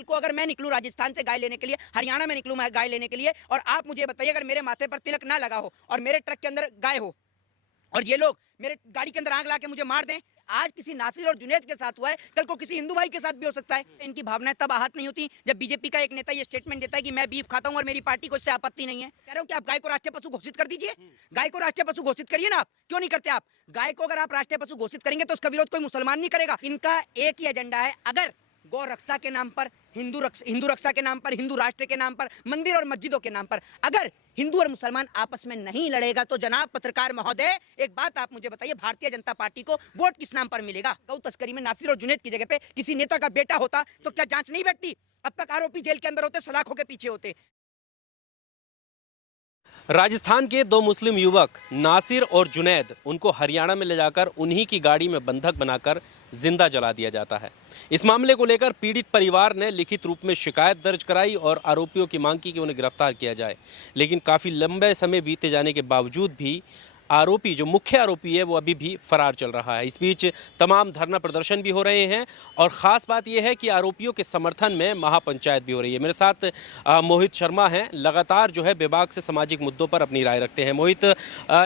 कल को अगर मैं निकलूं राजस्थान से गाय लेने के लिए, हरियाणा में निकलूं मैं गाय लेने के लिए, और आप मुझे बताइए अगर मेरे माथे पर तिलक ना लगा हो और मेरे ट्रक के अंदर गाय हो और ये लोग मेरे गाड़ी के अंदर आग ला के मुझे मार दें, आज किसी नासिर और जुनैद के साथ हुआ है, कल को किसी हिंदू भाई के साथ भी हो सकता है। इनकी भावनाएं तब आहत नहीं होती जब बीजेपी का एक नेता ये स्टेटमेंट देता है कि मैं बीफ खाता हूं और मेरी पार्टी को इससे आपत्ति नहीं है। कह रहा हूं कि आप गाय को राष्ट्रीय पशु घोषित कर दीजिए, गाय को राष्ट्रीय पशु घोषित करिए ना। आप क्यों नहीं करते? आप गाय को अगर आप राष्ट्रीय पशु घोषित करेंगे तो उसका विरोध कोई मुसलमान नहीं करेगा। इनका एक ही एजेंडा है, अगर गौ रक्षा के नाम पर, हिंदू रक्षा के नाम पर, हिंदू राष्ट्र के नाम पर, मंदिर और मस्जिदों के नाम पर अगर हिंदू और मुसलमान आपस में नहीं लड़ेगा तो जनाब पत्रकार महोदय एक बात आप मुझे बताइए, भारतीय जनता पार्टी को वोट किस नाम पर मिलेगा? गौ तस्करी में नासिर और जुनैद की जगह पे किसी नेता का बेटा होता तो क्या जांच नहीं बैठती? अब तक आरोपी जेल के अंदर होते, सलाखों के पीछे होते। राजस्थान के दो मुस्लिम युवक नासिर और जुनैद, उनको हरियाणा में ले जाकर उन्हीं की गाड़ी में बंधक बनाकर जिंदा जला दिया जाता है। इस मामले को लेकर पीड़ित परिवार ने लिखित रूप में शिकायत दर्ज कराई और आरोपियों की मांग की कि उन्हें गिरफ्तार किया जाए, लेकिन काफ़ी लंबे समय बीते जाने के बावजूद भी आरोपी, जो मुख्य आरोपी है, वो अभी भी फरार चल रहा है। इस बीच तमाम धरना प्रदर्शन भी हो रहे हैं और ख़ास बात यह है कि आरोपियों के समर्थन में महापंचायत भी हो रही है। मेरे साथ मोहित शर्मा हैं, लगातार जो है विभाग से सामाजिक मुद्दों पर अपनी राय रखते हैं। मोहित,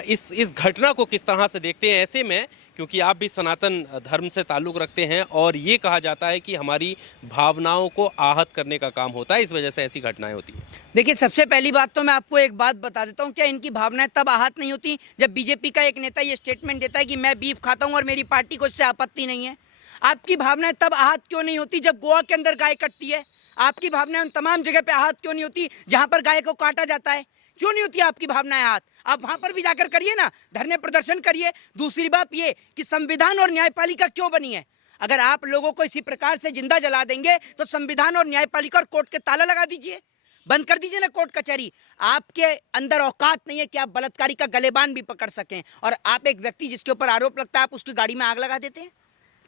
इस घटना को किस तरह से देखते हैं, ऐसे में क्योंकि आप भी सनातन धर्म से ताल्लुक़ रखते हैं और ये कहा जाता है कि हमारी भावनाओं को आहत करने का काम होता है, इस वजह से ऐसी घटनाएं होती हैं। देखिए, सबसे पहली बात तो मैं आपको एक बात बता देता हूँ, क्या इनकी भावनाएं तब आहत नहीं होती जब बीजेपी का एक नेता ये स्टेटमेंट देता है कि मैं बीफ खाता हूँ और मेरी पार्टी को इससे आपत्ति नहीं है? आपकी भावनाएं तब आहत क्यों नहीं होती जब गोवा के अंदर गाय कटती है? आपकी भावनाएं उन तमाम जगह पे आहत क्यों नहीं होती जहां पर गाय को काटा जाता है? क्यों नहीं होती आपकी भावनाएं आहत? आप वहां पर भी जाकर करिए ना, धरने प्रदर्शन करिए। दूसरी बात ये कि संविधान और न्यायपालिका क्यों बनी है? अगर आप लोगों को इसी प्रकार से जिंदा जला देंगे तो संविधान और न्यायपालिका और कोर्ट के ताला लगा दीजिए, बंद कर दीजिए ना कोर्ट कचहरी। आपके अंदर औकात नहीं है कि आप बलात्कारी का गलेबान भी पकड़ सकें, और आप एक व्यक्ति जिसके ऊपर आरोप लगता है आप उसकी गाड़ी में आग लगा देते हैं।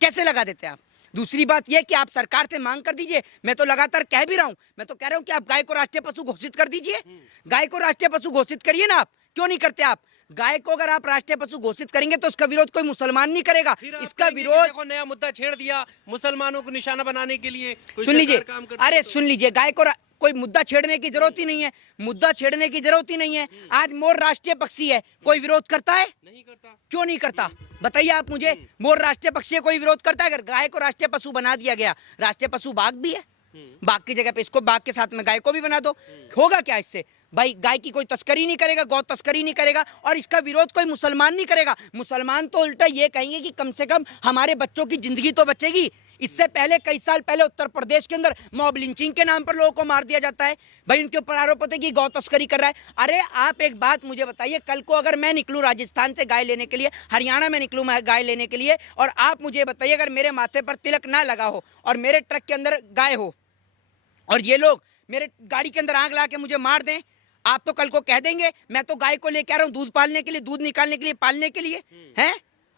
कैसे लगा देते हैं आप? दूसरी बात यह कि आप सरकार से मांग कर दीजिए, मैं तो लगातार कह भी रहा हूं, मैं तो कह रहा हूं कि आप गाय को राष्ट्रीय पशु घोषित कर दीजिए, गाय को राष्ट्रीय पशु घोषित करिए ना। आप क्यों नहीं करते? आप गाय को अगर आप राष्ट्रीय पशु घोषित करेंगे तो उसका विरोध कोई मुसलमान नहीं करेगा। इसका विरोध को नया मुद्दा छेड़ दिया मुसलमानों को निशाना बनाने के लिए। सुन लीजिए, अरे सुन लीजिए, गाय को कोई मुद्दा छेड़ने की जरूरत ही नहीं है, मुद्दा छेड़ने की जरूरत ही नहीं है। आज मोर राष्ट्रीय पक्षी है, कोई विरोध करता है? नहीं करता। क्यों नहीं करता बताइए आप मुझे? मोर राष्ट्रीय पक्षी है, कोई विरोध करता है? अगर गाय को राष्ट्रीय पशु बना दिया गया, राष्ट्रीय पशु बाघ भी है, बाघ की जगह पे इसको, बाघ के साथ में गाय को भी बना दो, होगा क्या इससे? भाई गाय की कोई तस्करी नहीं करेगा, गौ तस्करी नहीं करेगा, और इसका विरोध कोई मुसलमान नहीं करेगा। मुसलमान तो उल्टा ये कहेंगे कि कम से कम हमारे बच्चों की जिंदगी तो बचेगी। इससे पहले कई साल पहले उत्तर प्रदेश के अंदर मॉब लिंचिंग के नाम पर लोगों को मार दिया जाता है, भाई उनके ऊपर आरोप होता है कि गौ तस्करी कर रहा है। अरे आप एक बात मुझे बताइए, कल को अगर मैं निकलूं राजस्थान से गाय लेने के लिए, हरियाणा में निकलूं मैं गाय लेने के लिए, और आप मुझे बताइए अगर मेरे माथे पर तिलक ना लगा हो और मेरे ट्रक के अंदर गाय हो और ये लोग मेरे गाड़ी के अंदर आग ला के मुझे मार दें, आप तो कल को कह देंगे मैं तो गाय को लेके आ रहा हूं दूध पालने के लिए, दूध निकालने के लिए, पालने के लिए, हैं?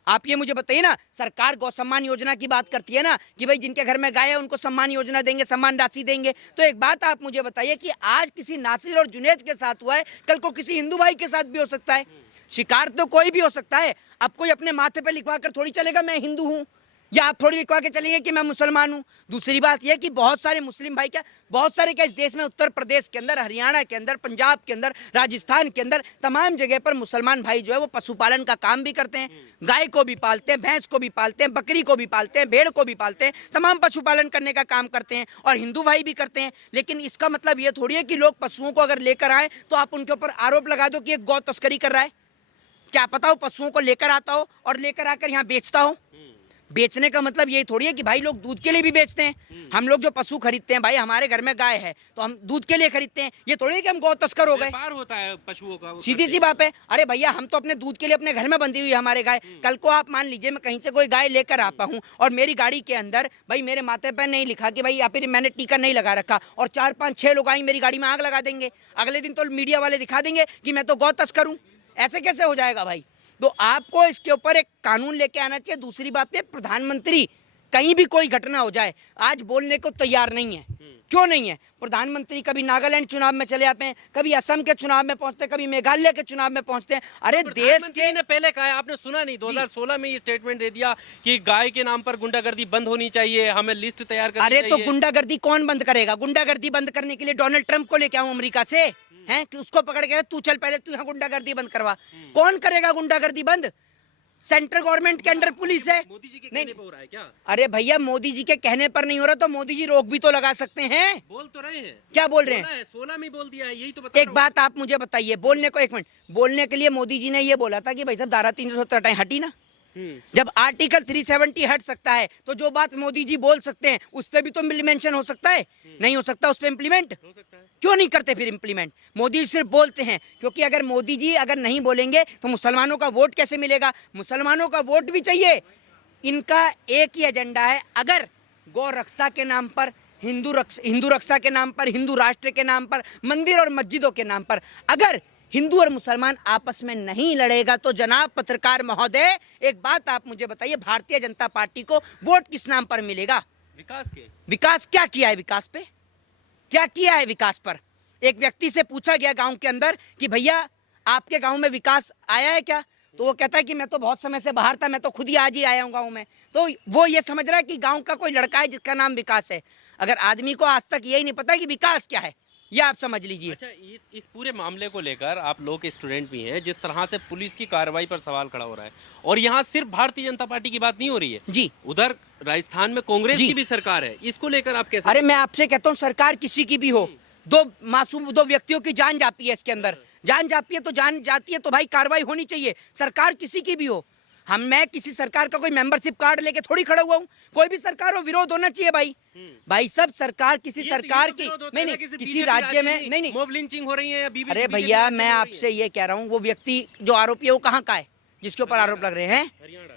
आप ये मुझे बताइए ना, सरकार गौ सम्मान योजना की बात करती है ना कि भाई जिनके घर में गाय है उनको सम्मान योजना देंगे, सम्मान राशि देंगे। तो एक बात आप मुझे बताइए कि आज किसी नासिर और जुनैद के साथ हुआ है, कल को किसी हिंदू भाई के साथ भी हो सकता है। शिकार तो कोई भी हो सकता है। अब कोई अपने माथे पे लिखवा कर थोड़ी चलेगा मैं हिंदू हूँ, या आप थोड़ी लिखवा के चलेंगे कि मैं मुसलमान हूं। दूसरी बात यह कि बहुत सारे मुस्लिम भाई, क्या बहुत सारे क्या इस देश में, उत्तर प्रदेश के अंदर, हरियाणा के अंदर, पंजाब के अंदर, राजस्थान के अंदर, तमाम जगह पर मुसलमान भाई जो है वो पशुपालन का काम भी करते हैं। गाय को भी पालते हैं, भैंस को भी पालते हैं, बकरी को भी पालते हैं, भेड़ को भी पालते हैं, तमाम पशुपालन करने का काम करते हैं, और हिंदू भाई भी करते हैं। लेकिन इसका मतलब ये थोड़ी है कि लोग पशुओं को अगर लेकर आए तो आप उनके ऊपर आरोप लगा दो कि एक गौ तस्करी कर रहा है। क्या पता हो पशुओं को लेकर आता हो और लेकर आकर यहाँ बेचता हो। बेचने का मतलब यही थोड़ी है कि भाई लोग दूध के लिए भी बेचते हैं। हम लोग जो पशु खरीदते हैं, भाई हमारे घर में गाय है तो हम दूध के लिए खरीदते हैं, ये थोड़ी है कि हम गौ तस्कर हो गए। व्यापार होता है पशुओं का, सीधी सी बात है। अरे भैया हम तो अपने दूध के लिए अपने घर में बंधी हुई है हमारे गाय। कल को आप मान लीजिए मैं कहीं से कोई गाय लेकर आता हूँ और मेरी गाड़ी के अंदर भाई मेरे माथे पर नहीं लिखा कि भाई या फिर मैंने टीका नहीं लगा रखा, और 4 5 6 लोग आई मेरी गाड़ी में आग लगा देंगे, अगले दिन तो मीडिया वाले दिखा देंगे कि मैं तो गौ तस्कर हूँ। ऐसे कैसे हो जाएगा भाई? तो आपको इसके ऊपर एक कानून लेके आना चाहिए। दूसरी बात पे, प्रधानमंत्री कहीं भी कोई घटना हो जाए आज बोलने को तैयार नहीं है। क्यों नहीं है? प्रधानमंत्री कभी नागालैंड चुनाव में चले जाते हैं, कभी असम के चुनाव में पहुंचते हैं, कभी मेघालय के चुनाव में पहुंचते हैं। अरे देश के ने पहले कहा है, आपने सुना नहीं, 2016 में ये स्टेटमेंट दे दिया कि गाय के नाम पर गुंडागर्दी बंद होनी चाहिए, हमें लिस्ट तैयार करनी अरे चाहिए। तो गुंडागर्दी कौन बंद करेगा? गुंडागर्दी बंद करने के लिए डोनाल्ड ट्रंप को लेके आऊं अमेरिका से, हैं कि उसको पकड़ के तू चल पहले तू यहाँ गुंडागर्दी बंद करवा। कौन करेगा गुंडागर्दी बंद? सेंट्रल गवर्नमेंट के अंडर पुलिस है। मोदी जी के कहने पर हो रहा है क्या? अरे भैया मोदी जी के कहने पर नहीं हो रहा तो मोदी जी रोक भी तो लगा सकते हैं। बोल तो रहे हैं। क्या बोल रहे हैं? 16 में बोल दिया है, यही तो बता एक बात आप मुझे बताइए, बोलने को, एक मिनट, बोलने के लिए मोदी जी ने ये बोला था कि भाई साहब धारा 370 हटाएं, हटी ना। जब आर्टिकल 370 हट सकता है तो जो बात मोदी जी बोल सकते हैं उस पर भी तो मेंशन हो सकता है। नहीं हो सकता उस पर इम्प्लीमेंट? हो सकता है। क्यों नहीं करते फिर इम्प्लीमेंट? मोदी सिर्फ बोलते हैं, क्योंकि अगर मोदी जी अगर नहीं बोलेंगे तो मुसलमानों का वोट कैसे मिलेगा? मुसलमानों का वोट भी चाहिए। इनका एक ही एजेंडा है, अगर गौ रक्षा के नाम पर, हिंदू रक्षा के नाम पर, हिंदू राष्ट्र के नाम पर, मंदिर और मस्जिदों के नाम पर अगर हिंदू और मुसलमान आपस में नहीं लड़ेगा तो जनाब पत्रकार महोदय एक बात आप मुझे बताइए, भारतीय जनता पार्टी को वोट किस नाम पर मिलेगा? विकास के। विकास क्या किया है? विकास पे क्या किया है? विकास पर एक व्यक्ति से पूछा गया गांव के अंदर कि भैया आपके गांव में विकास आया है क्या? तो वो कहता है कि मैं तो बहुत समय से बाहर था, मैं तो खुद ही आज ही आया हूँ गाँव में। तो वो ये समझ रहा है कि गाँव का कोई लड़का है जिसका नाम विकास है। अगर आदमी को आज तक यही नहीं पता कि विकास क्या है, ये आप समझ लीजिए। अच्छा, इस पूरे मामले को लेकर आप लोग के स्टूडेंट भी हैं, जिस तरह से पुलिस की कार्रवाई पर सवाल खड़ा हो रहा है, और यहाँ सिर्फ भारतीय जनता पार्टी की बात नहीं हो रही है जी, उधर राजस्थान में कांग्रेस की भी सरकार है, इसको लेकर आप कैसे? अरे मैं आपसे कहता हूँ सरकार किसी की भी हो, दो व्यक्तियों की जान जाती है, इसके अंदर जान जाती है तो जान जाती है तो भाई कार्रवाई होनी चाहिए, सरकार किसी की भी हो। मैं किसी सरकार का कोई मेंबरशिप कार्ड लेके थोड़ी खड़ा हुआ हूँ, कोई भी सरकार हो विरोध होना चाहिए भाई। भाई सब सरकार किसी सरकार की नहीं, किसी राज्य में नहीं, मॉब लिंचिंग हो रही है या अरे भैया मैं आपसे ये कह रहा हूँ, वो व्यक्ति जो आरोपी है वो कहाँ का है जिसके ऊपर आरोप लग रहे हैं?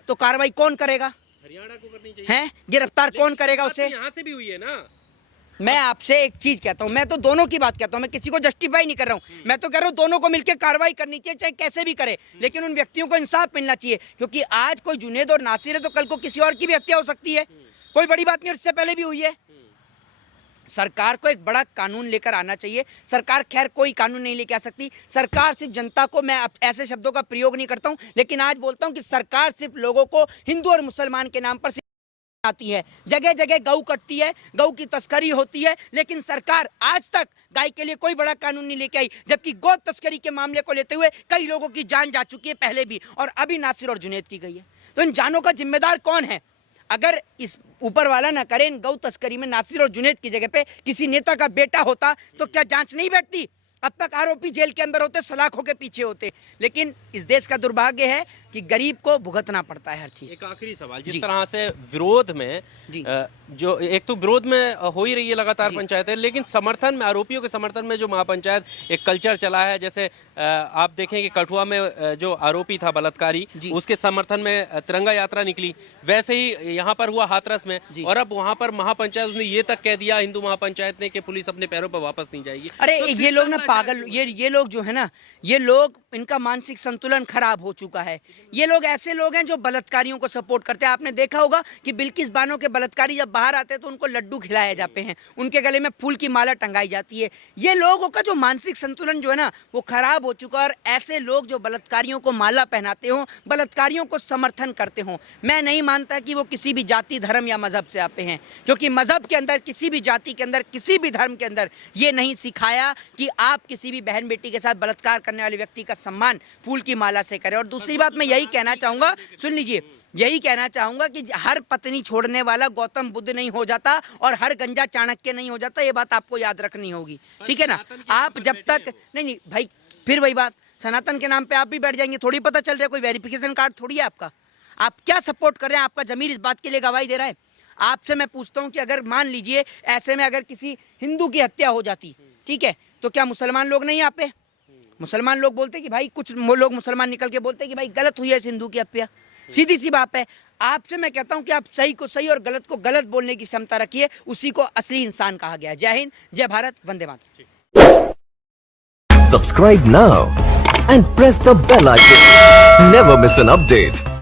तो कार्रवाई कौन करेगा? हरियाणा को करनी चाहिए। हैं गिरफ्तार कौन करेगा उसे? यहाँ से भी हुई है ना। मैं आपसे एक चीज कहता हूं, मैं तो दोनों की बात कहता हूं, मैं किसी को जस्टिफाई नहीं कर रहा हूं, मैं तो कह रहा हूं दोनों को मिलकर कार्रवाई करनी चाहिए, चाहे कैसे भी करे, लेकिन उन व्यक्तियों को इंसाफ मिलना चाहिए। क्योंकि आज कोई जुनेद और नासिर है तो कल को किसी और की भी हत्या हो सकती है, कोई बड़ी बात नहीं, और इससे पहले भी हुई है। सरकार को एक बड़ा कानून लेकर आना चाहिए। सरकार खैर कोई कानून नहीं लेके आ सकती, सरकार सिर्फ जनता को, मैं ऐसे शब्दों का प्रयोग नहीं करता हूं, लेकिन आज बोलता हूं कि सरकार सिर्फ लोगों को हिंदू और मुसलमान के नाम पर आती है। जगह जगह गऊ कटती है, गऊ की तस्करी होती है, लेकिन सरकार आज तक गाय के लिए कोई बड़ा कानून नहीं लेके आई, जबकि गौ तस्करी के मामले को लेते हुए कई लोगों की जान जा चुकी है पहले भी, और अभी नासिर और जुनैद की गई है। तो इन जानों का जिम्मेदार कौन है? अगर इस ऊपर वाला ना करे, इन गौ तस्करी में नासिर और जुनैद की जगह पे किसी नेता का बेटा होता तो क्या जांच नहीं बैठती? अब तक आरोपी जेल के अंदर होते, सलाखों के पीछे होते। लेकिन इस देश का दुर्भाग्य है कि गरीब को भुगतना पड़ता है हर चीज। एक आखिरी सवाल, जिस तरह से विरोध में जो एक तो विरोध में हो ही रही है लगातार पंचायतें, लेकिन समर्थन में, आरोपियों के समर्थन में जो महापंचायत एक कल्चर चला है, जैसे आप देखें कि कठुआ में जो आरोपी था बलात्कारी, उसके समर्थन में तिरंगा यात्रा निकली, वैसे ही यहाँ पर हुआ हाथरस में, और अब वहाँ पर महापंचायत उसने ये तक कह दिया हिंदू महापंचायत ने कि पुलिस अपने पैरों पर वापस नहीं जाएगी। अरे तो ये लोग ना पागल, ये लोग जो है ना, ये लोग, इनका मानसिक संतुलन खराब हो चुका है। ये लोग ऐसे लोग हैं जो बलात्कारियों को सपोर्ट करते हैं। आपने देखा होगा कि बिल्किस बानो के बलात्कारी जब बाहर आते हैं तो उनको लड्डू खिलाए जाते हैं, उनके गले में फूल की माला टंगाई जाती है। ये लोगों का जो मानसिक संतुलन जो है ना वो खराब हो चुका है। और ऐसे लोग जो बलात्कारियों को माला पहनाते हो, बलात्कारियों को समर्थन करते हो, मैं नहीं मानता कि वो किसी भी जाति, धर्म या मजहब से आते हैं, क्योंकि मजहब के अंदर, किसी भी जाति के अंदर, किसी भी धर्म के अंदर ये नहीं सिखाया कि आप किसी भी बहन बेटी के साथ बलात्कार करने वाले व्यक्ति का सम्मान फूल की माला से करें। और दूसरी बात मैं यही कहना चाहूंगा, सुन लीजिए, यही कहना चाहूंगा कि हर पत्नी छोड़ने वाला गौतम बुद्ध नहीं हो जाता और हर गंजा चाणक्य नहीं हो जाता। ये बात आपको याद रखनी होगी, ठीक है ना? आप जब तक नहीं भाई, फिर वही बात, सनातन के नाम पे आप भी बैठ जाएंगे, थोड़ी पता चल रहा है, कोई वेरिफिकेशन कार्ड थोड़ी है आपका। आप क्या सपोर्ट कर रहे हैं? आपका जमीर इस बात के लिए गवाही दे रहा है। आपसे मैं पूछता हूं कि अगर मान लीजिए ऐसे में अगर किसी हिंदू की हत्या हो जाती, ठीक है, तो क्या मुसलमान लोग नहीं आप पे? मुसलमान लोग बोलते कि भाई, कुछ लोग मुसलमान निकल के बोलते कि भाई गलत हुई है इस हिंदू की हत्या। सीधी सी बात है। आपसे मैं कहता हूं कि आप सही को सही और गलत को गलत बोलने की क्षमता रखिए, उसी को असली इंसान कहा गया। जय हिंद, जय Bharat, Vande Mataram. Subscribe now and press the bell icon. Never miss an update.